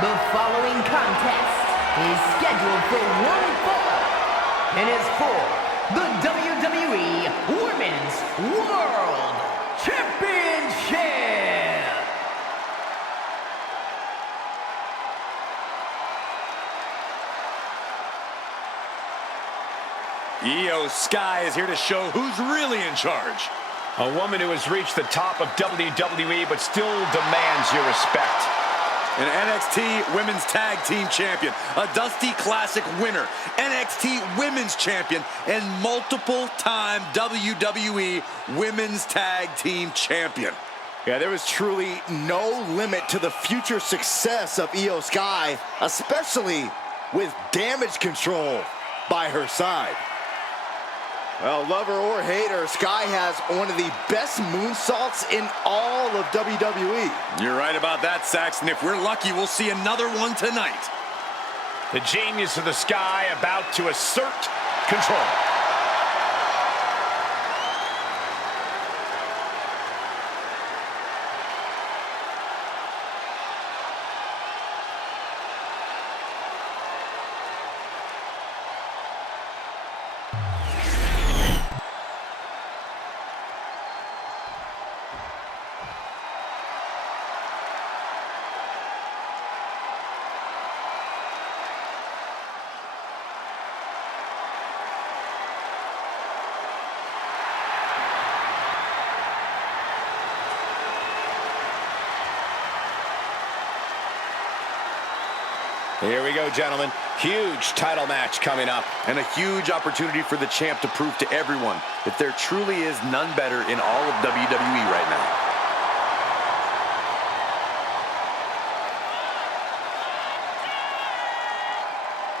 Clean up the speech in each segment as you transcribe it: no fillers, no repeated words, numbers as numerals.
The following contest is scheduled for one fall and is for the WWE Women's World Championship. Io Sky is here to show who's really in charge. A woman who has reached the top of WWE but still demands your respect. An NXT Women's Tag Team Champion, a Dusty Classic winner, NXT Women's Champion, and multiple-time WWE Women's Tag Team Champion. Yeah, there was truly no limit to the future success of Io Sky, especially with damage control by her side. Well, love her or hate her, Sky has one of the best moonsaults in all of WWE. You're right about that, Saxton. If we're lucky, we'll see another one tonight. The genius of the Sky about to assert control. Here we go, gentlemen. Huge title match coming up. And a huge opportunity for the champ to prove to everyone that there truly is none better in all of WWE right now.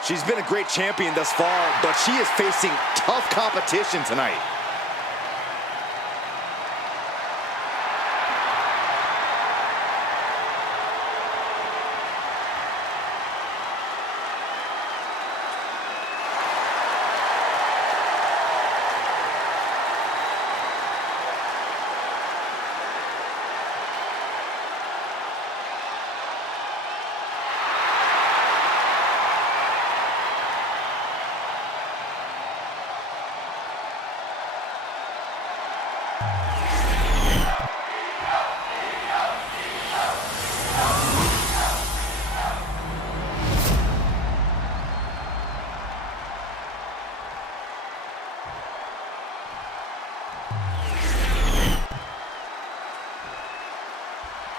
She's been a great champion thus far, but she is facing tough competition tonight.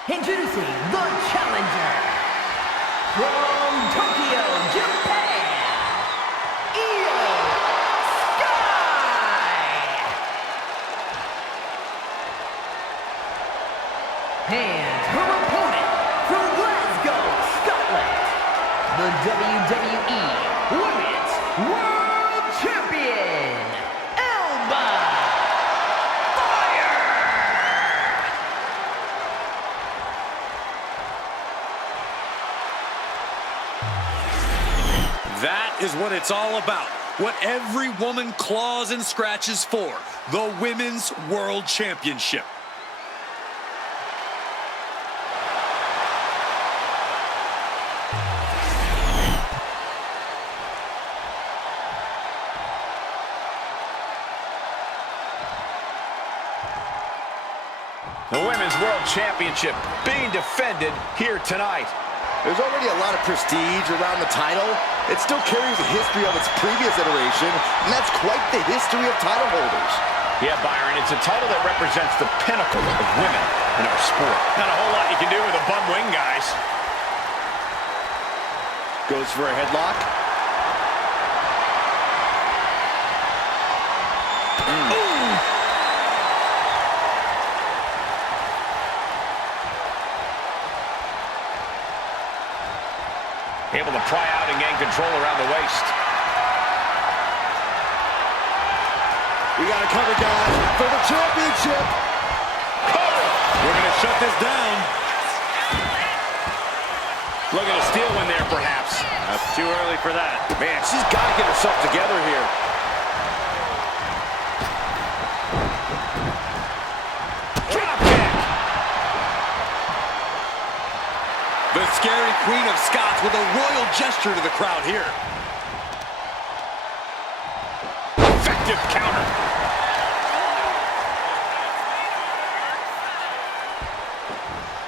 Introducing the challenger from Tokyo, Japan, Io Sky. And her opponent from Glasgow, Scotland, the WWE Women's World Champion, Alba. That is what it's all about. What every woman claws and scratches for. The Women's World Championship. The Women's World Championship being defended here tonight. There's already a lot of prestige around the title. It still carries a history of its previous iteration, and that's quite the history of title holders. Yeah, Byron, it's a title that represents the pinnacle of women in our sport. Not a whole lot you can do with a bum wing, guys. Goes for a headlock. Able to pry out and gain control around the waist. We got to cover, guys, for the championship. We're going to shut this down. Looking to steal one there, perhaps. That's too early for that. Man, she's got to get herself together here. Drop kick. The scary Queen of Scots with a royal gesture to the crowd here. Effective counter.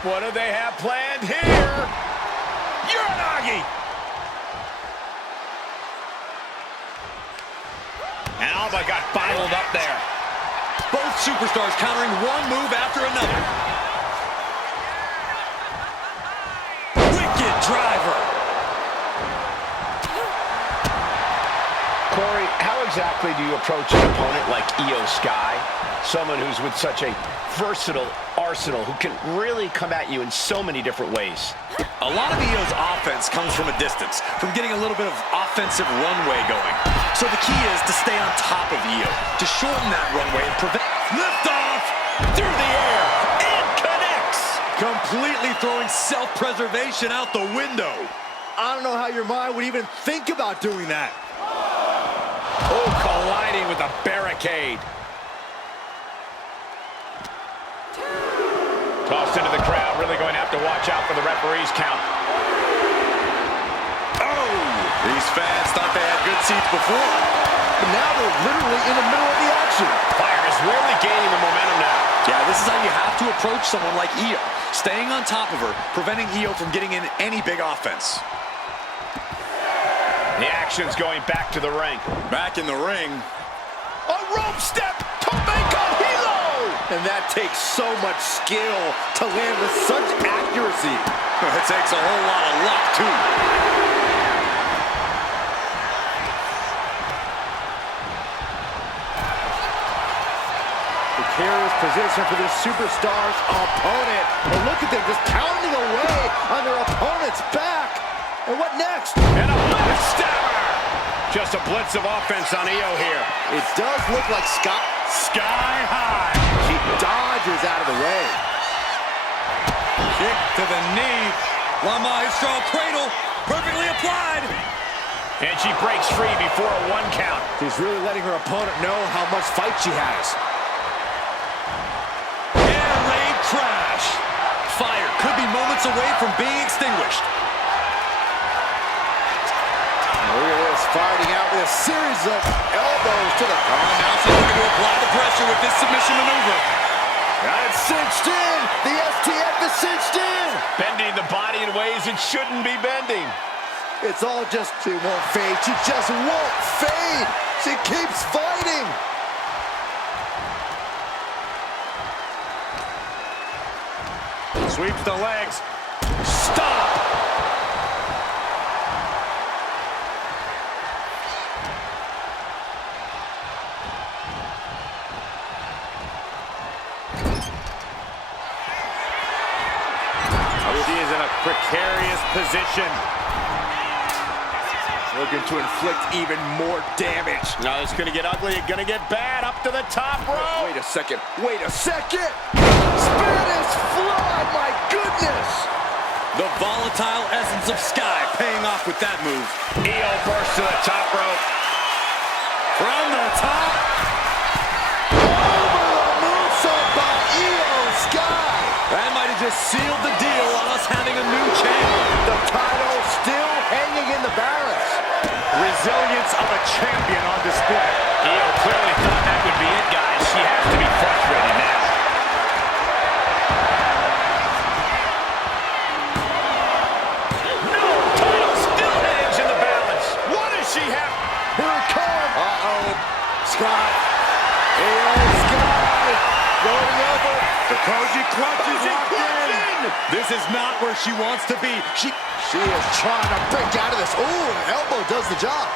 What do they have planned here? Uranagi! And Alba got bottled up there. Both superstars countering one move after another. Wicked driver. Corey, how exactly do you approach an opponent like Io Sky? Someone who's with such a versatile arsenal who can really come at you in so many different ways. A lot of Io's offense comes from a distance, from getting a little bit of offensive runway going. So the key is to stay on top of Io, to shorten that runway and prevent liftoff through the air. It connects, completely throwing self-preservation out the window. I don't know how your mind would even think about doing that. Oh, colliding with a barricade. Tossed into the crowd, really going to have to watch out for the referee's count. Oh! These fans thought they had good seats before. But now they're literally in the middle of the action. Fyre is really gaining the momentum now. Yeah, this is how you have to approach someone like Io. Staying on top of her, preventing Io from getting in any big offense. The action's going back to the ring. Back in the ring. A rope step to make a hilo! And that takes so much skill to land with such accuracy. It takes a whole lot of luck, too. Precarious position for this superstar's opponent. But look at them just pounding away on their opponent's back. And what next? And a left stabber! Just a blitz of offense on Io here. It does look like Scott. Sky high. She dodges out of the way. Kick to the knee. La Maestro cradle, perfectly applied. And she breaks free before a 1 count. She's really letting her opponent know how much fight she has. Air raid crash. Fyre could be moments away from being extinguished. Look at this, fighting out with a series of elbows to the Oh, now she's looking to apply the pressure with this submission maneuver. got it cinched in. The STF is cinched in. Bending the body in ways it shouldn't be bending. It's all just, she won't fade. She just won't fade. She keeps fighting. Sweeps the legs. Stop! She is in a precarious position. Looking to inflict even more damage. Now it's going to get ugly. It's going to get bad. Up to the top rope. Wait a second. Wait a second. Spanish fly. My goodness. The volatile essence of Sky paying off with that move. Io bursts to the top rope. From the top. Over the moonsault by Io Sky. That might have just sealed the deal on us having a new champ. The title still hanging in the balance. Resilience of a champion on display. Io clearly thought that would be it, guys. She has to be frustrated now. No! Title still hangs in the balance. What does she have? Here it comes. Uh-oh. Scott. Io Sky. Going over. The Koji clutch is locked in. This is not where she wants to be. She is trying to break out of this. Ooh, an elbow does the job.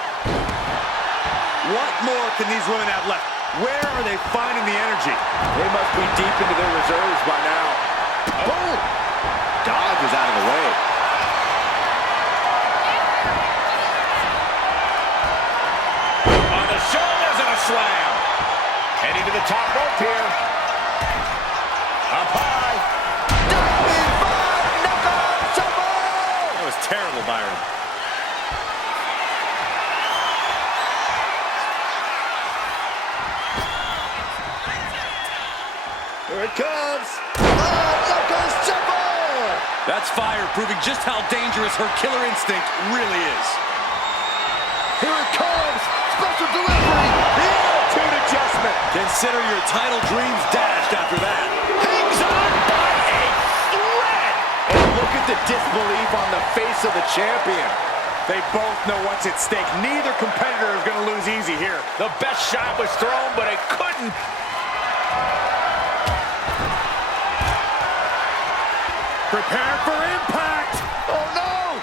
What more can these women have left? Where are they finding the energy? They must be deep into their reserves by now. Boom! Dodges out of the way. On the shoulders and a slam. Heading to the top rope here. Up high. That was terrible, Byron. Here it comes. Oh, knuckles jumper! That's Fyre proving just how dangerous her killer instinct really is. Here it comes. Special delivery. The attitude adjustment. Consider your title dreams dashed after that. Hangs on by a thread. And look at the disbelief on the face of the champion. They both know what's at stake. Neither competitor is going to lose easy here. The best shot was thrown, but it couldn't. Prepare for impact. Oh, no.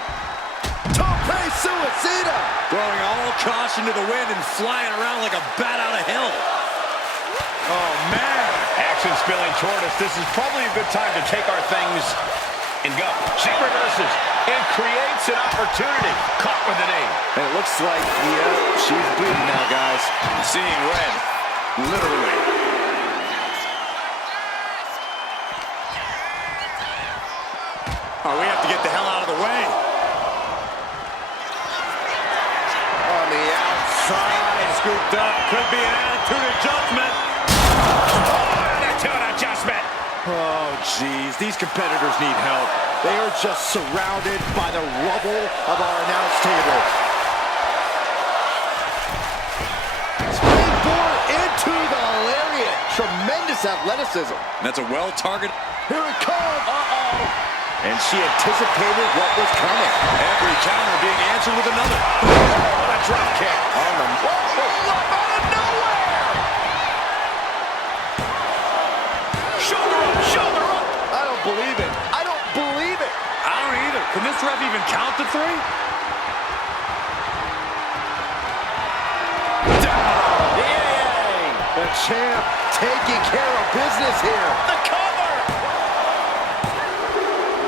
Tope suicida. Throwing all caution to the wind and flying around like a bat out of hell. Oh, man. Action spilling toward us. This is probably a good time to take our things and go. She reverses and creates an opportunity. Caught with the knee. And it looks like, she's bleeding now, guys. Seeing red, literally. Oh, we have to get the hell out of the way. On the outside. Scooped up. Could be an attitude adjustment. Attitude adjustment. Oh, geez. These competitors need help. They are just surrounded by the rubble of our announce table. Springboard into the lariat. Tremendous athleticism. That's a well-targeted. Here it comes. Uh-oh. And she anticipated what was coming. Every counter being answered with another. What a drop kick. On the out of nowhere. Shoulder up, shoulder up. I don't believe it. I don't believe it. I don't either. Can this ref even count to three? Down. Yay. The champ taking care of business here. The cover.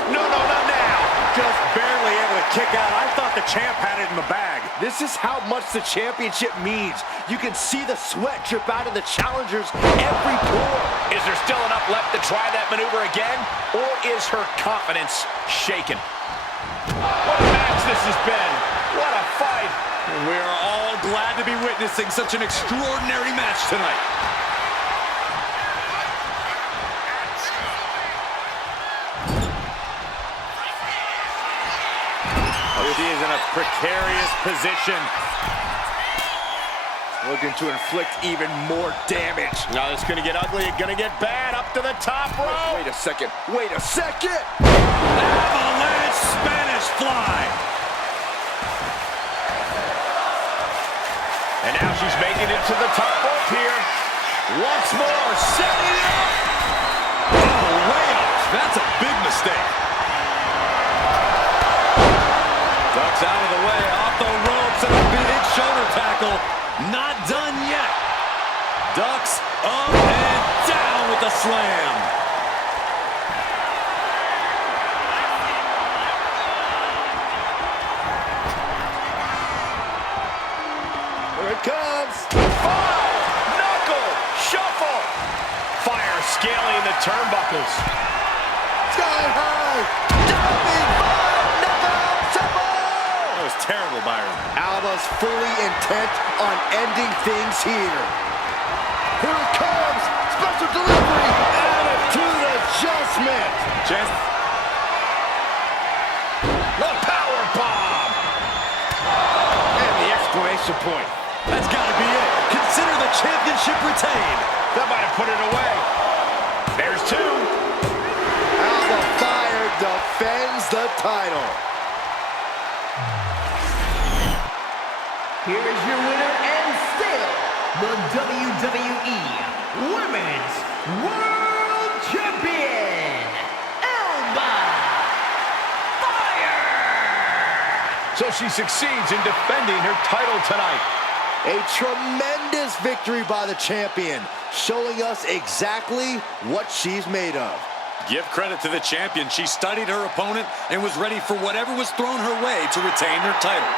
No, not now. Just barely able to kick out. I thought the champ had it in the bag. This is how much the championship means. You can see the sweat drip out of the challengers every pore. Is there still enough left to try that maneuver again? Or is her confidence shaken? What a match this has been. What a fight. We are all glad to be witnessing such an extraordinary match tonight. She is in a precarious position. Looking to inflict even more damage. Now it's going to get ugly. It's going to get bad. Up to the top rope. Wait a second. Wait a second. Avalanche Spanish fly. And now she's making it to the top rope here. Once more, setting it up. Oh, way off. That's a big mistake. Ducks out of the way, off the ropes, and a big shoulder tackle. Not done yet. Ducks up and down with the slam. Here it comes. Five, knuckle, shuffle. Fyre scaling the turnbuckles. Sky high. Diving five, knuckle, shuffle. That was terrible, Byron. Alba's fully intent on ending things here. Here it comes. Special delivery. Attitude adjustment. Chance. The power bomb. And the exclamation point. That's got to be it. Consider the championship retained. That might have put it away. There's two. Alba Fyre defends the title. Here is your winner and still the WWE Women's World Champion, Alba Fyre! So she succeeds in defending her title tonight. A tremendous victory by the champion, showing us exactly what she's made of. Give credit to the champion. She studied her opponent and was ready for whatever was thrown her way to retain her title.